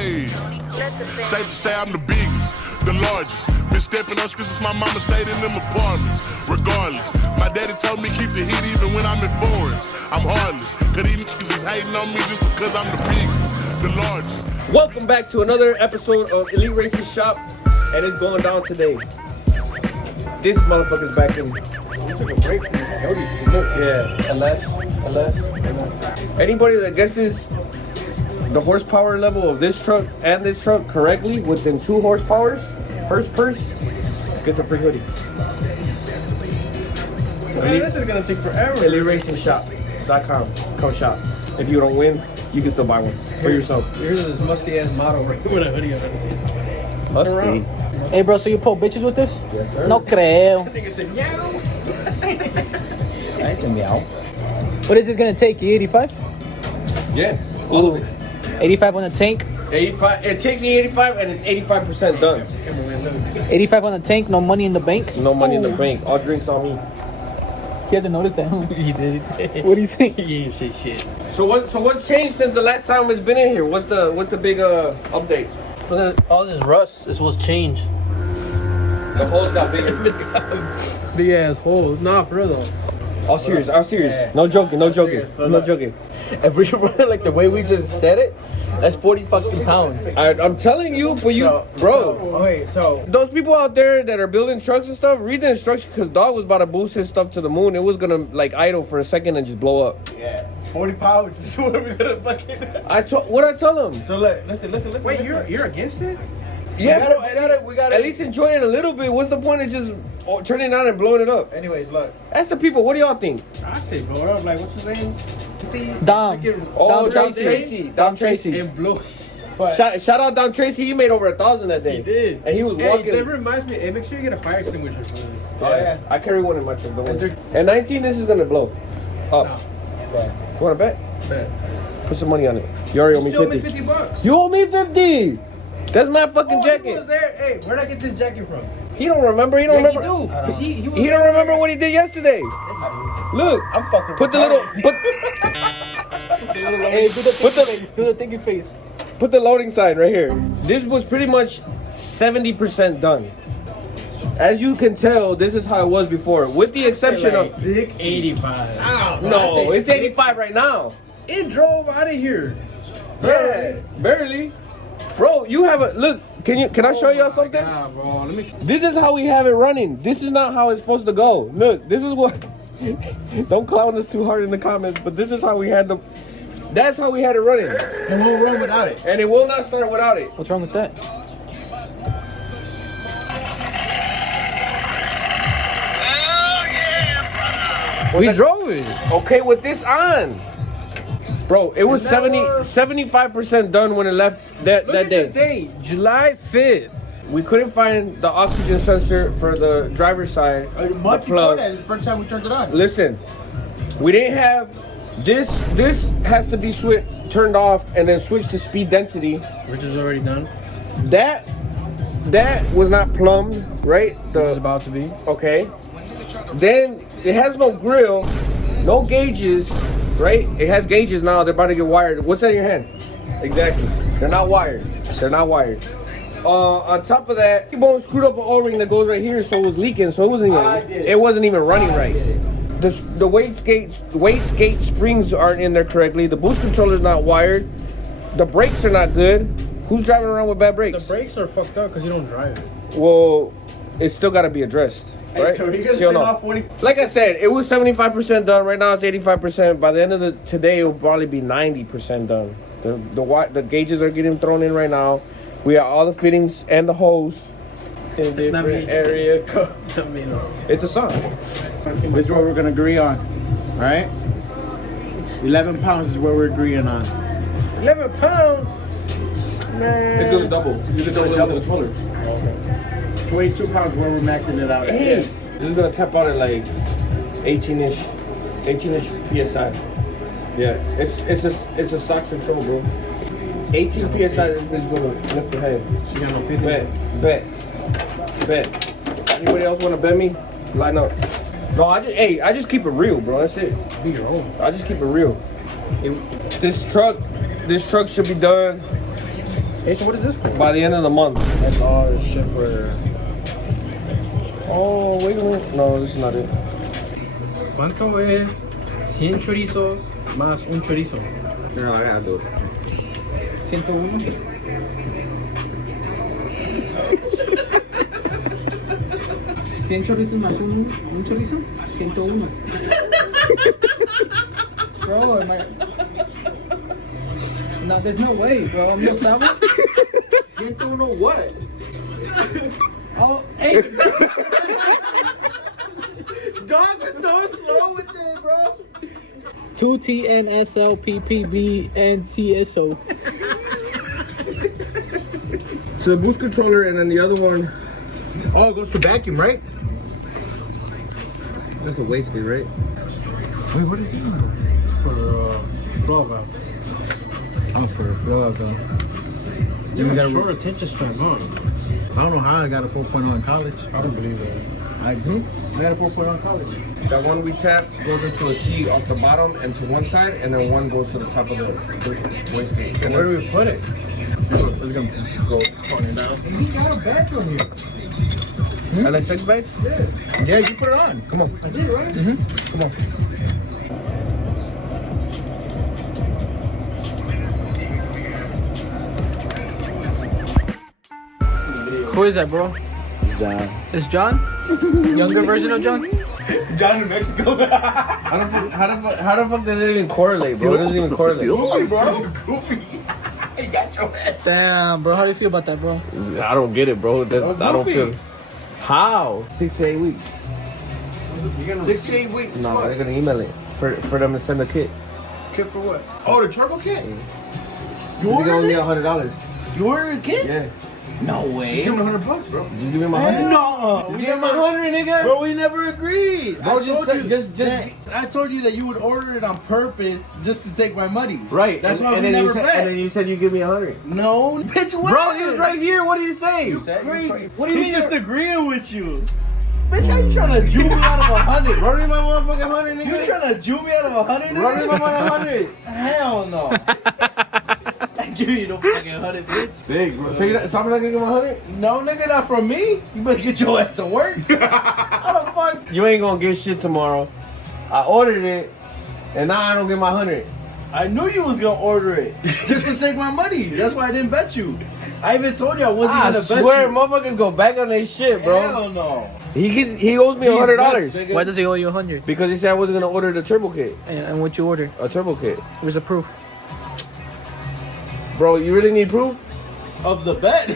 Hey, safe to say I'm the biggest, the largest. Been stepping up since my mama stayed in them apartments. Regardless, my daddy told me keep the heat even when I'm in foreigns. I'm heartless, cause these niggas is hating on me just because I'm the biggest, the largest. Welcome back to another episode of Elite Racing Shop, and it's going down today. This motherfucker's back in. You took a break from the Cody shit. Yeah. Unless. Anybody that guesses the horsepower level of this truck and this truck correctly within 2 horsepowers, purse, gets a free hoodie. Man, this is gonna take forever. EliteRacingShop.com. Come shop. If you don't win, you can still buy one for yourself. Here's this musty ass model right with a hoodie on it. Musty. Hey, bro, so you pull bitches with this? Yes, sir. No creo. I think it's a meow. Nice and meow. What is this gonna take? You 85? Yeah. All of it. 85 on the tank. 85. It takes me 85 and it's 85% done. 85 on the tank. No money in the bank. No money in the bank. All drinks on me. He hasn't noticed that. Huh? He did. What do you think? He ain't say shit. So what's changed since the last time it's been in here? What's the big update? All this rust is what's changed. The holes got bigger. Big ass hole. Nah, for real though. All serious. Yeah. No joking. No, joking. If we run it like the way we just said it, that's 40 fucking pounds. I'm telling you, but So those people out there that are building trucks and stuff, read the instructions because Dog was about to boost his stuff to the moon. It was gonna like idle for a second and just blow up. yeah, 40 pounds is what we're gonna fucking. What I tell him? So look, listen. Wait, listen. you're against it? Yeah, we gotta. at least enjoy it a little bit. What's the point of just turning it on and blowing it up? Anyways, look. Ask the people. What do y'all think? I say blow it up. Like, what's his name? Dom. Oh, Dom Dom Tracy. And blow. But Shout out Dom Tracy. He made over 1,000 that day. He did. And he was walking. Hey, that reminds me. Hey, make sure you get a fire extinguisher for this. oh yeah. I carry one in my truck. Don't And worry. they're- And 19, this is gonna blow up. No. You wanna bet? Bet. Put some money on it. You already owe me You owe me 50. $50. You owe me 50. That's my fucking He jacket. was there. Hey, where'd I get this jacket from? He don't remember. He don't remember. He do. 'Cause he was He don't there. remember what he did yesterday. Look, I'm fucking. put the little Hey, do the Put thinking the- face. Do the thinking face. put the loading sign right here. This was pretty much 70% done. As you can tell, this is how it was before, with the exception of 85. no, it's 85 right now. It drove out of here. Yeah, barely. Bro, you have a look. Can I show y'all something? Nah, bro. Let me. This is how we have it running. This is not how it's supposed to go. Look, this is what. Don't clown us too hard in the comments, but this is how we had the. That's how we had it running, It won't run without it. and it will not start without it. What's wrong with that? We drove it. Okay, with this on, bro, it was And that was- 75% done when it left that Look at day. the date, July 5th. We couldn't find the oxygen sensor for the driver's side. A the month before plug. that is the first time we turned it on. Listen, we didn't have this. This has to be turned off and then switched to speed density. Which is already done. That was not plumbed, right? It was about to be. Okay. Then it has no grill, no gauges, right? It has gauges now. They're about to get wired. What's that in your hand? Exactly. They're not wired. On top of that, T-Bone screwed up an O-ring that goes right here, so it was leaking. So it wasn't even running right. The wastegate springs aren't in there correctly. The boost controller's not wired. The brakes are not good. Who's driving around with bad The brakes? brakes are fucked up because you don't drive it. Well, it's still got to be addressed, right? So you guys Still spend no. off 40. Like I said, it was 75% done. Right now it's 85%. By the end of today, it will probably be 90% done. The gauges are getting thrown in right now. We got all the fittings and the hose in It's not different me. area. I mean, It's a song. This is what we're gonna agree on, right? 11 pounds is what we're agreeing on. 11 pounds. It's doing double. You can double the controller. 22 pounds is where we're maxing it out at. Hey, this is gonna tap out at like 18-ish PSI. Yeah, it's a stock control, bro. 18 PSI is gonna lift the head. You got no 50. Bet. Anybody else wanna bet me? Line up. No, I just keep it real, bro. That's it. Be your own. I just keep it real. It, This truck should be done Hey, so what is this for? By the end of the month. That's all shit for. Oh, wait a minute. No, this is not it. ¿Cuánto es 100 chorizos más un chorizo? No, I gotta do it. 101. 100 chorizos más un chorizo? 101. Bro, am I... No, there's no way, bro. I'm not sour. 101 what? Oh, hey. Dog was so slow with that, bro. 2TNSLPPBNTSO. So the boost controller and then the other one. Oh, it goes to vacuum, right? That's a wastegate, right? Wait, what is it? For the blow valve. Oh, for a blowout though. You got short attention span, huh? I don't know how I got a 4.0 in college. I don't believe that. I got a 4.0 in college. That one we tap goes into a key off the bottom and to one side, and then one goes to the top of the wastegate. And where do we put it? It's gonna go corner down. You got a bathroom here. LSX bag? Yeah, you put it on. Come on. I did, right? Come on. Who is that, bro? John. It's John? Younger version of John? John in Mexico. How the fuck does it even correlate, bro? It doesn't even correlate. Goofy, bro. Goofy. You got your head. Damn, bro. How do you feel about that, bro? I don't get it, bro. That's, I don't goofy. feel. How? 6 to 8 weeks. 6 to 8 weeks. No, they're gonna email it for them to send a kit. Kit for what? Oh, the turbo kit? You They're gonna ordered me it? $100. You ordered a kit? Yeah. No way. Just give him $100, bro. You give me my 100. No. You give me my 100, nigga. Bro, we never agreed. Bro, I told you I told you that you would order it on purpose just to take my money. Right. That's why and we then never you said, bet. And then you said you give me 100. No, bitch, what? Bro, he was right here. What do you say? You crazy. What do you He's mean? just agreeing with you. Bitch, how you trying to Jew me out of 100? Run me my motherfucking 100, nigga. You trying to Jew me out of 100? Run me my 100. Hell no. I give you no fucking 100, bitch. Sick, bro. So you're not gonna give me 100? No, nigga, not from me. You better get your ass to work. How the fuck? You ain't gonna get shit tomorrow. I ordered it, and now I don't get my 100. I knew you was gonna order it just to take my money. That's why I didn't bet you. I even told you I wasn't I gonna bet swear, you. motherfuckers go back on their shit, bro. Hell no. He owes me $100 Nigga. Why does he owe you 100? because he said I wasn't gonna order the turbo kit, And what you ordered? a turbo kit. Where's the proof? Bro, you really need proof? Of the bet.